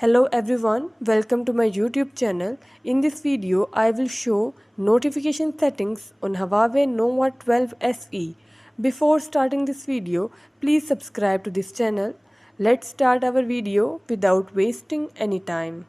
Hello everyone, welcome to my YouTube channel. In this video, I will show notification settings on Huawei Nova 12 SE. Before starting this video, please subscribe to this channel. Let's start our video without wasting any time.